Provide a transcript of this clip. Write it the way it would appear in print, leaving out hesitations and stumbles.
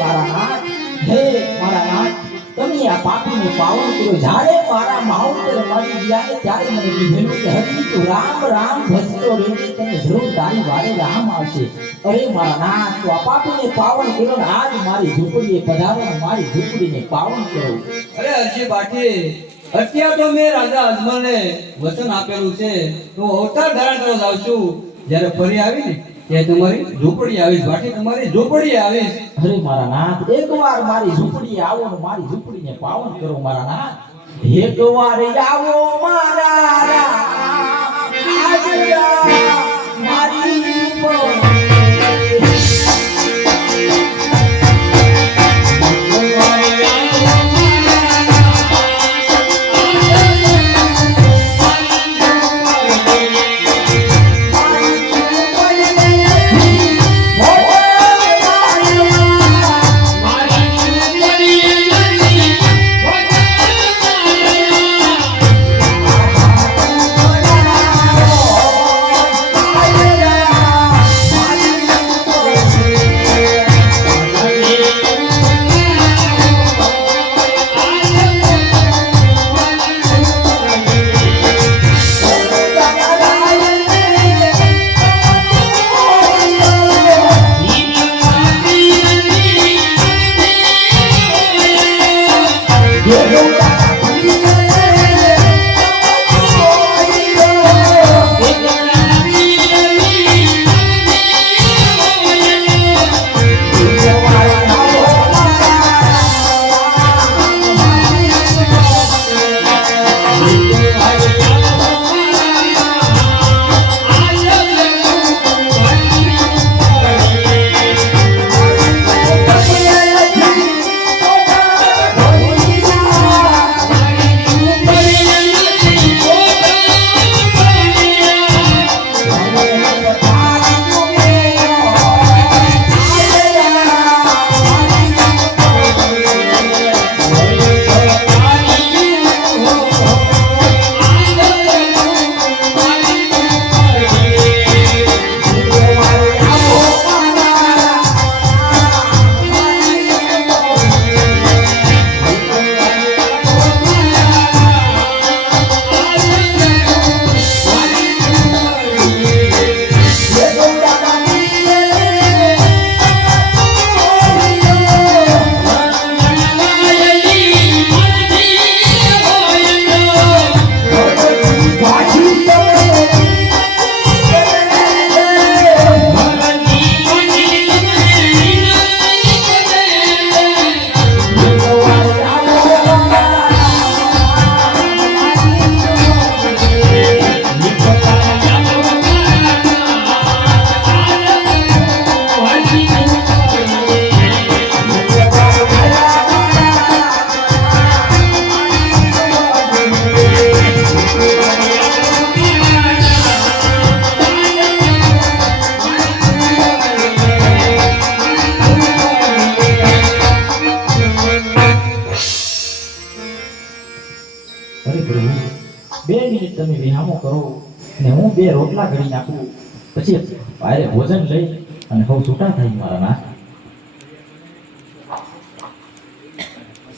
મારા નાથ, હે મારા નાથ, તમે આ પાપીને પાવન કરો. જ્યારે મારા માવતર મરી ગયા ને ત્યારે મને કીધેલું કે હજી તું રામ રામ ભજતો રહેજે, તને જરૂર તારી વારે રામ આવશે. અરે મારા નાથ, તું આ પાપીને પાવન કરો ને આજ મારી ઝૂંપડીએ પધારો ને મારી ઝૂંપડીને પાવન કરો. અરે હરજી બાકી અત્યારે તો મેં રાજા અજમલને વચન આપેલું છે તો અવતાર ધારણ કરવા જાઉં છું. જ્યારે ફરી આવી ને ત્યારે તમારી ઝૂંપડી આવીશ. બાકી તમારી ઝૂંપડી આવીશ. અરે મારા નાથ, એકવાર મારી ઝૂંપડીએ આવો ને મારી ઝૂંપડીને પાવન કરો મારા નાથ. એકવાર આવો મારા રામ, આજરા મારી ઝૂંપડી. તમે વિહામો કરો ને હું બે રોટલા ઘડી નાખું, પછી ભારે ભોજન લઈ અને બહુ છૂટા થાય મારા નાથ.